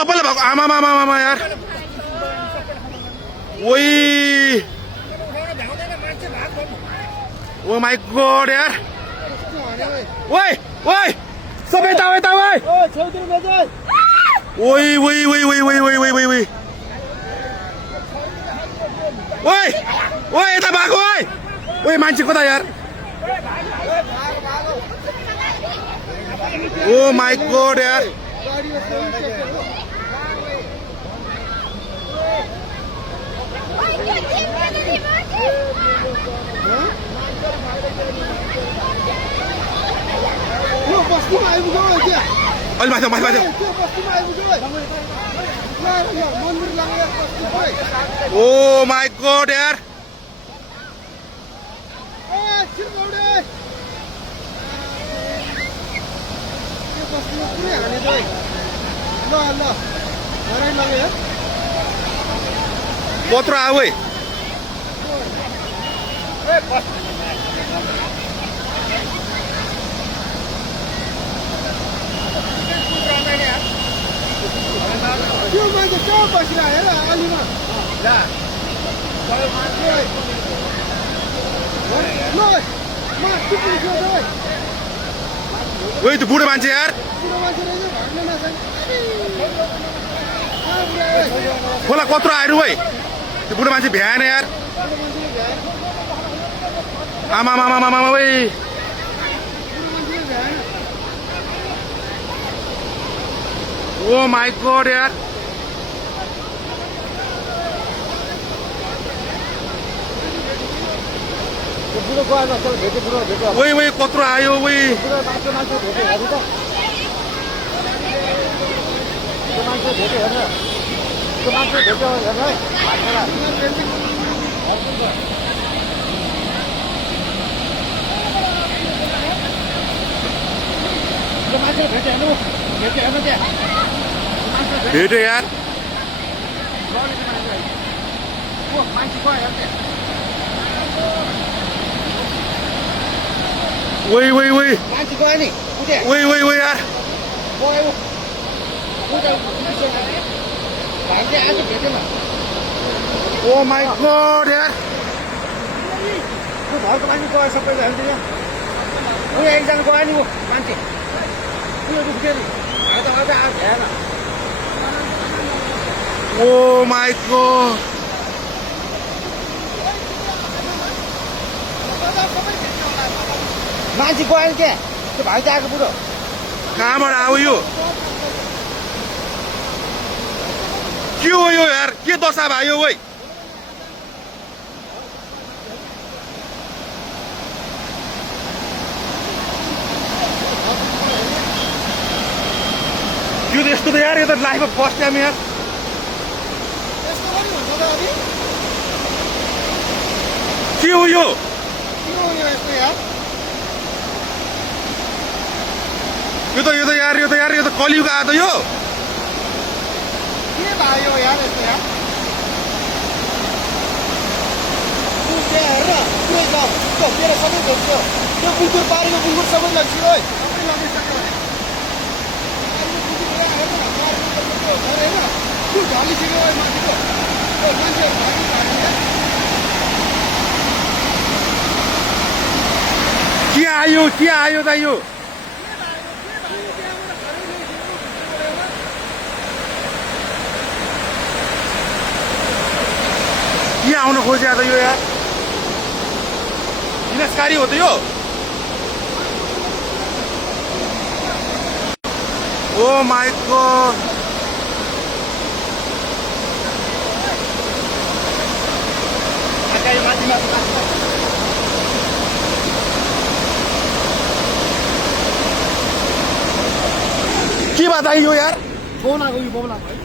सबैले भएको आमा यार ओइ ओ माई गॉड यार ओइ ओइ सबै यता यता ओइ ओइ ओइ ओइ ओइ ओइ ओइ ओइ ओइ ओइ ओइ ओइ यता भएको ओइ ओइ मान्छे कता यार ओ माई गॉड यार अलि माथि माथि माथि ओ माई गॉड यार कत्रो आयो है त्यो मान्छे कहाँ बसिरहेको हेर अलिमा ओइ त्यो बुढो मान्छे यार खोला कत्रो आयो है त्यो बुढो मान्छे भ्याएन यार आमा मामा मामा ओइ ओ माई गॉड यार ओइ ओइ कत्रो आयो ओइ भेट्यो यार ओइ ओइ ओइ ओइ ओइ ओइ यार ओ माई गॉड यार घरको मान्छे गयो सबै एकजना गयो नि ऊ मान्छे ओ माई गॉड मान्छे गयो नि क्या त्यो भाइ त आएको बुढो कहाँबाट आयो यो के हो यो यार के दशा भयो ओइ यो त यस्तो त यार यो त लाइफमा फर्स्ट टाइम यार के हो यो यो त कलियुग आयो त यो के भयो यार यस्तो यार हेर पुरै तेरो सबै घोच्यो त्यो बुकुर पारेको बुकुर सबै लग्यो है त्यो ढलिसक्यो माथिको मान्छे के आयो त यो के आउन खोज्या त यो यार विनाशकारी हो त यो ओ माई गॉड के बात आयो यार फोन आएको यो बोला